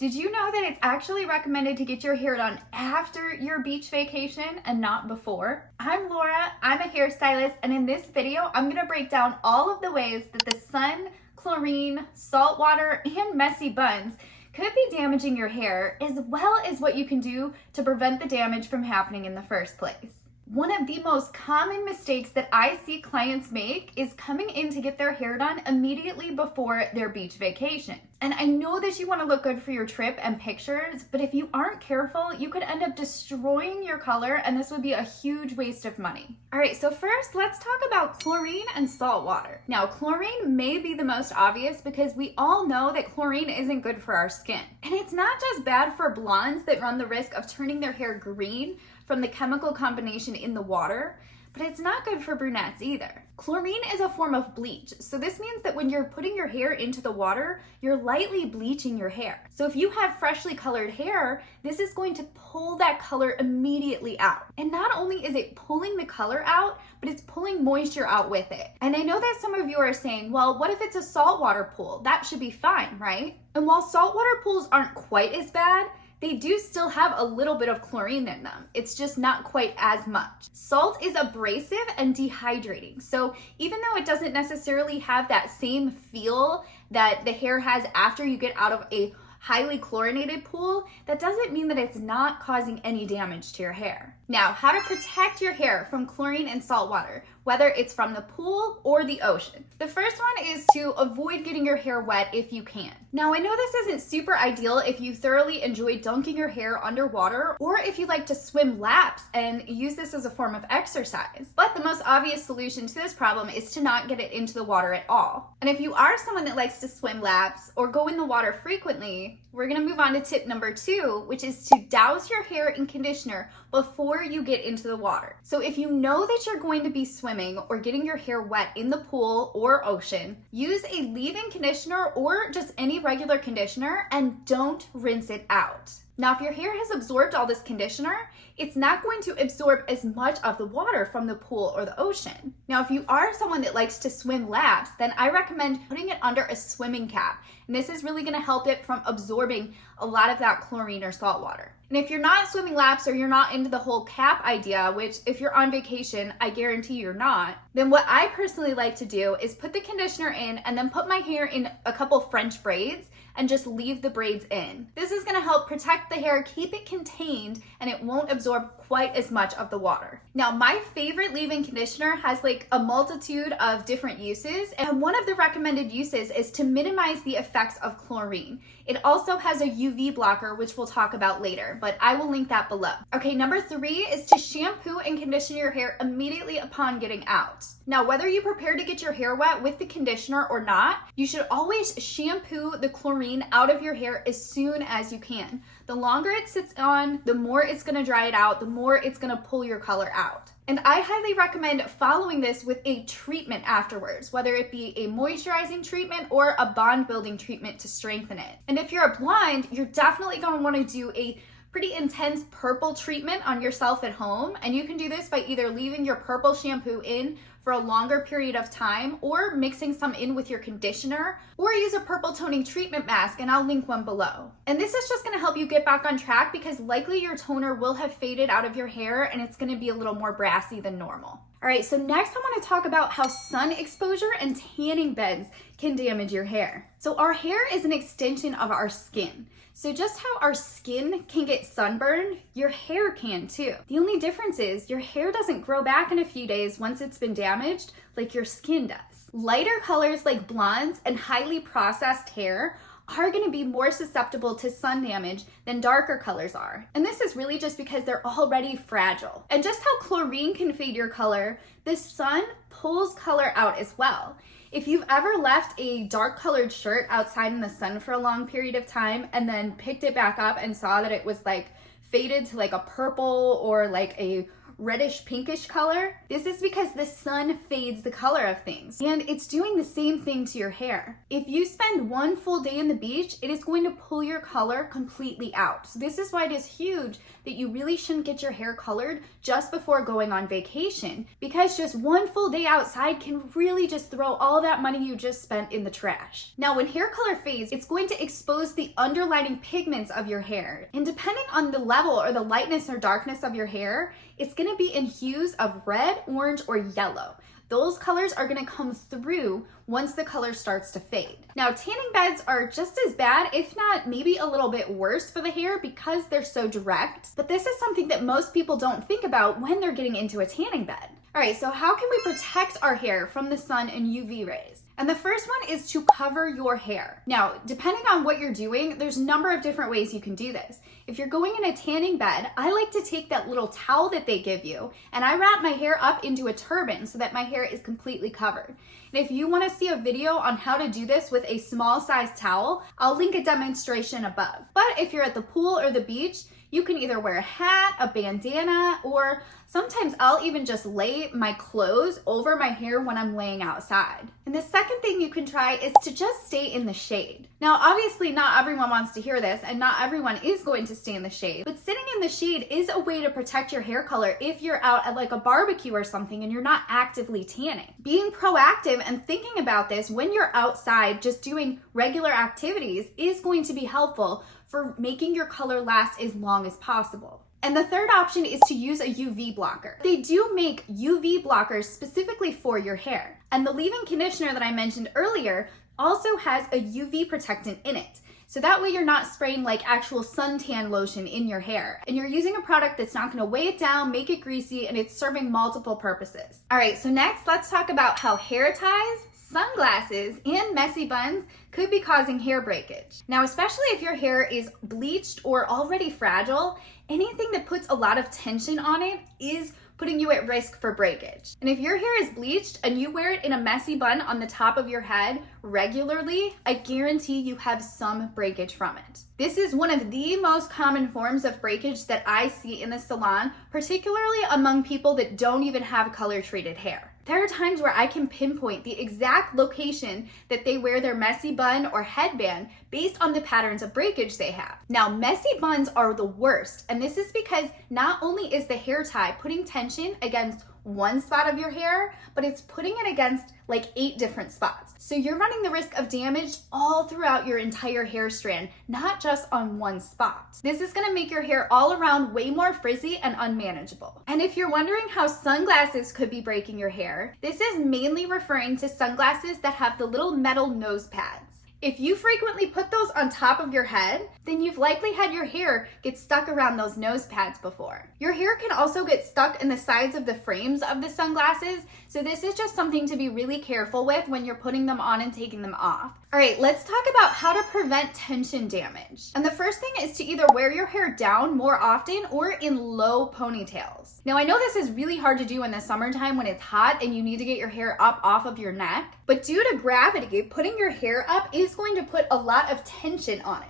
Did you know that it's actually recommended to get your hair done after your beach vacation and not before? I'm Laura, I'm a hairstylist, and in this video, I'm gonna break down all of the ways that the sun, chlorine, saltwater, and messy buns could be damaging your hair, as well as what you can do to prevent the damage from happening in the first place. One of the most common mistakes that I see clients make is coming in to get their hair done immediately before their beach vacation. And I know that you want to look good for your trip and pictures, but if you aren't careful, you could end up destroying your color, and this would be a huge waste of money. All right, so first let's talk about chlorine and salt water. Now, chlorine may be the most obvious because we all know that chlorine isn't good for our skin. And it's not just bad for blondes that run the risk of turning their hair green from the chemical combination in the water, but it's not good for brunettes either. Chlorine is a form of bleach, so this means that when you're putting your hair into the water, you're lightly bleaching your hair. So if you have freshly colored hair, this is going to pull that color immediately out. And not only is it pulling the color out, but it's pulling moisture out with it. And I know that some of you are saying, well, what if it's a saltwater pool? That should be fine, right? And while saltwater pools aren't quite as bad, they do still have a little bit of chlorine in them. It's just not quite as much. Salt is abrasive and dehydrating. So even though it doesn't necessarily have that same feel that the hair has after you get out of a highly chlorinated pool, that doesn't mean that it's not causing any damage to your hair. Now, how to protect your hair from chlorine and salt water, whether it's from the pool or the ocean. The first one is to avoid getting your hair wet if you can. Now, I know this isn't super ideal if you thoroughly enjoy dunking your hair underwater, or if you like to swim laps and use this as a form of exercise. But the most obvious solution to this problem is to not get it into the water at all. And if you are someone that likes to swim laps or go in the water frequently, we're gonna move on to tip number 2, which is to douse your hair in conditioner before you get into the water. So if you know that you're going to be swimming or getting your hair wet in the pool or ocean, use a leave-in conditioner or just any regular conditioner and don't rinse it out. Now, if your hair has absorbed all this conditioner, it's not going to absorb as much of the water from the pool or the ocean. Now, if you are someone that likes to swim laps, then I recommend putting it under a swimming cap. And this is really gonna help it from absorbing a lot of that chlorine or salt water. And if you're not swimming laps or you're not into the whole cap idea, which if you're on vacation, I guarantee you're not, then what I personally like to do is put the conditioner in and then put my hair in a couple French braids and just leave the braids in. This is gonna help protect the hair, keep it contained, and it won't absorb quite as much of the water. Now, my favorite leave-in conditioner has like a multitude of different uses, and one of the recommended uses is to minimize the effects of chlorine. It also has a UV blocker, which we'll talk about later, but I will link that below. Okay, number 3 is to shampoo and condition your hair immediately upon getting out. Now, whether you prepare to get your hair wet with the conditioner or not, you should always shampoo the chlorine out of your hair as soon as you can. The longer it sits on, the more it's gonna dry it out, the more it's gonna pull your color out. And I highly recommend following this with a treatment afterwards, whether it be a moisturizing treatment or a bond building treatment to strengthen it. And if you're a blonde, you're definitely gonna wanna do a pretty intense purple treatment on yourself at home. And you can do this by either leaving your purple shampoo in for a longer period of time or mixing some in with your conditioner, or use a purple toning treatment mask, and I'll link one below. And this is just gonna help you get back on track because likely your toner will have faded out of your hair and it's gonna be a little more brassy than normal. All right, so next I wanna talk about how sun exposure and tanning beds can damage your hair. So our hair is an extension of our skin. So just how our skin can get sunburned, your hair can too. The only difference is your hair doesn't grow back in a few days once it's been damaged like your skin does. Lighter colors like blondes and highly processed hair are gonna be more susceptible to sun damage than darker colors are. And this is really just because they're already fragile. And just how chlorine can fade your color, the sun pulls color out as well. If you've ever left a dark colored shirt outside in the sun for a long period of time and then picked it back up and saw that it was like faded to like a purple or like a reddish pinkish color, this is because the sun fades the color of things, and it's doing the same thing to your hair. If you spend one full day in the beach, it is going to pull your color completely out. So this is why it is huge that you really shouldn't get your hair colored just before going on vacation, because just one full day outside can really just throw all that money you just spent in the trash. Now, when hair color fades, it's going to expose the underlying pigments of your hair, and depending on the level or the lightness or darkness of your hair, it's going to be in hues of red, orange, or yellow. Those colors are going to come through once the color starts to fade. Now, tanning beds are just as bad, if not maybe a little bit worse for the hair because they're so direct. But this is something that most people don't think about when they're getting into a tanning bed. All right, so how can we protect our hair from the sun and UV rays? And the first one is to cover your hair. Now, depending on what you're doing, there's a number of different ways you can do this. If you're going in a tanning bed, I like to take that little towel that they give you and I wrap my hair up into a turban so that my hair is completely covered. And if you want to see a video on how to do this with a small size towel, I'll link a demonstration above. But if you're at the pool or the beach, you can either wear a hat, a bandana, or sometimes I'll even just lay my clothes over my hair when I'm laying outside. And the second thing you can try is to just stay in the shade. Now, obviously not everyone wants to hear this and not everyone is going to stay in the shade, but sitting in the shade is a way to protect your hair color if you're out at like a barbecue or something and you're not actively tanning. Being proactive and thinking about this when you're outside just doing regular activities is going to be helpful for making your color last as long as possible. And the third option is to use a UV blocker. They do make UV blockers specifically for your hair. And the leave-in conditioner that I mentioned earlier also has a UV protectant in it. So that way you're not spraying like actual suntan lotion in your hair. And you're using a product that's not gonna weigh it down, make it greasy, and it's serving multiple purposes. All right, so next let's talk about how hair ties, sunglasses, and messy buns could be causing hair breakage. Now, especially if your hair is bleached or already fragile, anything that puts a lot of tension on it is putting you at risk for breakage. And if your hair is bleached and you wear it in a messy bun on the top of your head regularly, I guarantee you have some breakage from it. This is one of the most common forms of breakage that I see in the salon, particularly among people that don't even have color-treated hair. There are times where I can pinpoint the exact location that they wear their messy bun or headband based on the patterns of breakage they have. Now, messy buns are the worst, and this is because not only is the hair tie putting tension against one spot of your hair, but it's putting it against like 8 different spots. So you're running the risk of damage all throughout your entire hair strand, not just on one spot. This is gonna make your hair all around way more frizzy and unmanageable. And if you're wondering how sunglasses could be breaking your hair, this is mainly referring to sunglasses that have the little metal nose pads. If you frequently put those on top of your head, then you've likely had your hair get stuck around those nose pads before. Your hair can also get stuck in the sides of the frames of the sunglasses, so this is just something to be really careful with when you're putting them on and taking them off. All right, let's talk about how to prevent tension damage. And the first thing is to either wear your hair down more often or in low ponytails. Now, I know this is really hard to do in the summertime when it's hot and you need to get your hair up off of your neck, but due to gravity, putting your hair up is going to put a lot of tension on it.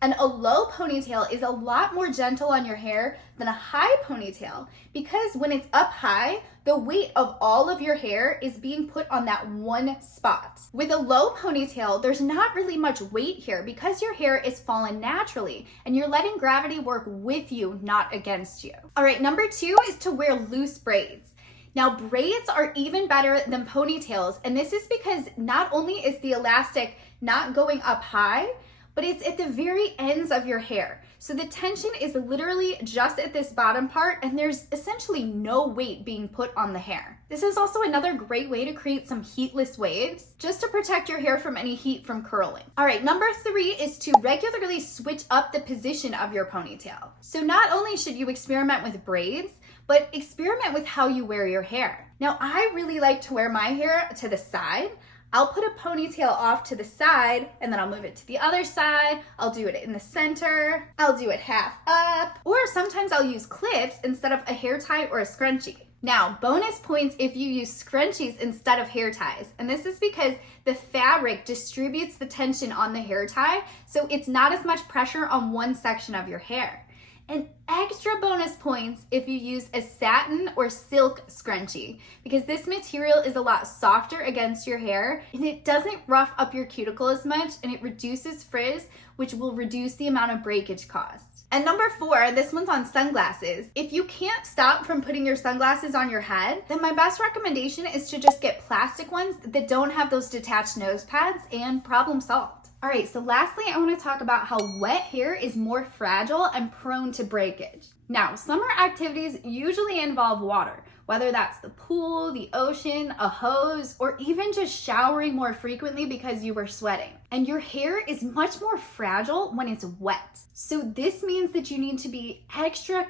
And a low ponytail is a lot more gentle on your hair than a high ponytail because when it's up high, the weight of all of your hair is being put on that one spot. With a low ponytail, there's not really much weight here because your hair is fallen naturally and you're letting gravity work with you, not against you. All right, number 2 is to wear loose braids. Now, braids are even better than ponytails, and this is because not only is the elastic not going up high, but it's at the very ends of your hair. So the tension is literally just at this bottom part and there's essentially no weight being put on the hair. This is also another great way to create some heatless waves just to protect your hair from any heat from curling. All right, number 3 is to regularly switch up the position of your ponytail. So not only should you experiment with braids, but experiment with how you wear your hair. Now, I really like to wear my hair to the side. I'll put a ponytail off to the side and then I'll move it to the other side. I'll do it in the center. I'll do it half up. Or sometimes I'll use clips instead of a hair tie or a scrunchie. Now, bonus points if you use scrunchies instead of hair ties. And this is because the fabric distributes the tension on the hair tie, so it's not as much pressure on one section of your hair. And extra bonus points if you use a satin or silk scrunchie, because this material is a lot softer against your hair and it doesn't rough up your cuticle as much, and it reduces frizz, which will reduce the amount of breakage caused. And number 4, this one's on sunglasses. If you can't stop from putting your sunglasses on your head, then my best recommendation is to just get plastic ones that don't have those detached nose pads, and problem solved. All right, so lastly, I want to talk about how wet hair is more fragile and prone to breakage. Now, summer activities usually involve water, whether that's the pool, the ocean, a hose, or even just showering more frequently because you were sweating. And your hair is much more fragile when it's wet. So this means that you need to be extra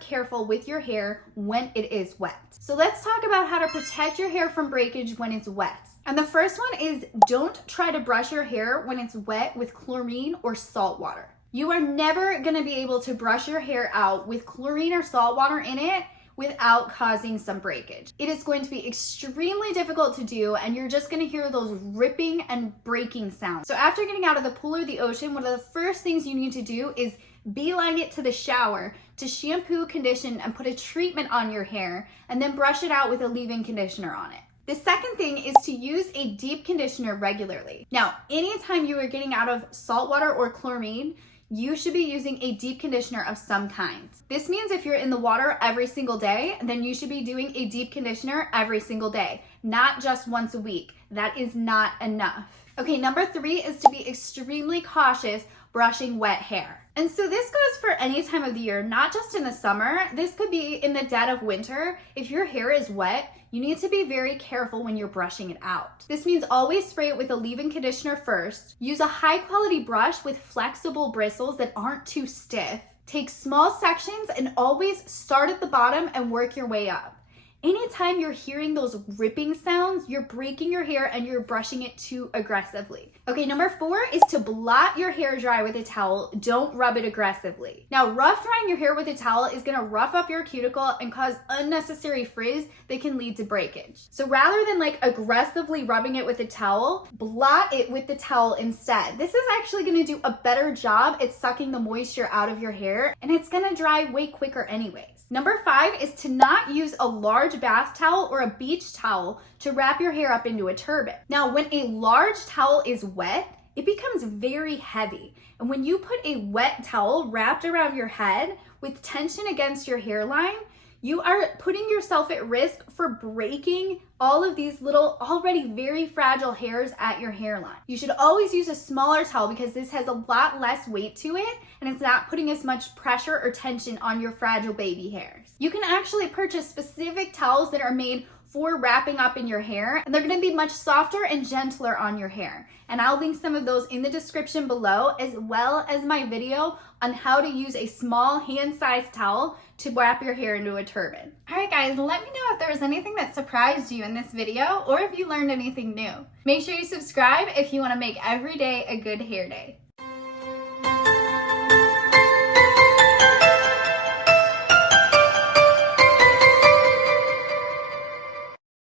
careful with your hair when it is wet. So let's talk about how to protect your hair from breakage when it's wet. And the first one is, don't try to brush your hair when it's wet with chlorine or salt water. You are never gonna be able to brush your hair out with chlorine or salt water in it without causing some breakage. It is going to be extremely difficult to do, and you're just gonna hear those ripping and breaking sounds. So after getting out of the pool or the ocean, one of the first things you need to do is beeline it to the shower to shampoo, condition, and put a treatment on your hair, and then brush it out with a leave-in conditioner on it. The second thing is to use a deep conditioner regularly. Now, anytime you are getting out of salt water or chlorine, you should be using a deep conditioner of some kind. This means if you're in the water every single day, then you should be doing a deep conditioner every single day, not just once a week. That is not enough. Okay, number 3 is to be extremely cautious brushing wet hair. And so this goes for any time of the year, not just in the summer. This could be in the dead of winter. If your hair is wet, you need to be very careful when you're brushing it out. This means always spray it with a leave-in conditioner first. Use a high quality brush with flexible bristles that aren't too stiff. Take small sections and always start at the bottom and work your way up. Anytime you're hearing those ripping sounds, you're breaking your hair and you're brushing it too aggressively. Okay, number 4 is to blot your hair dry with a towel. Don't rub it aggressively. Now, rough drying your hair with a towel is gonna rough up your cuticle and cause unnecessary frizz that can lead to breakage. So rather than aggressively rubbing it with a towel, blot it with the towel instead. This is actually gonna do a better job at sucking the moisture out of your hair, and it's gonna dry way quicker anyways. Number 5 is to not use a large bath towel or a beach towel to wrap your hair up into a turban. Now, when a large towel is wet, it becomes very heavy. And when you put a wet towel wrapped around your head with tension against your hairline, you are putting yourself at risk for breaking all of these little already very fragile hairs at your hairline. You should always use a smaller towel because this has a lot less weight to it and it's not putting as much pressure or tension on your fragile baby hairs. You can actually purchase specific towels that are made for wrapping up in your hair, and they're gonna be much softer and gentler on your hair. And I'll link some of those in the description below, as well as my video on how to use a small hand-sized towel to wrap your hair into a turban. All right guys, let me know if there was anything that surprised you in this video or if you learned anything new. Make sure you subscribe if you wanna make every day a good hair day.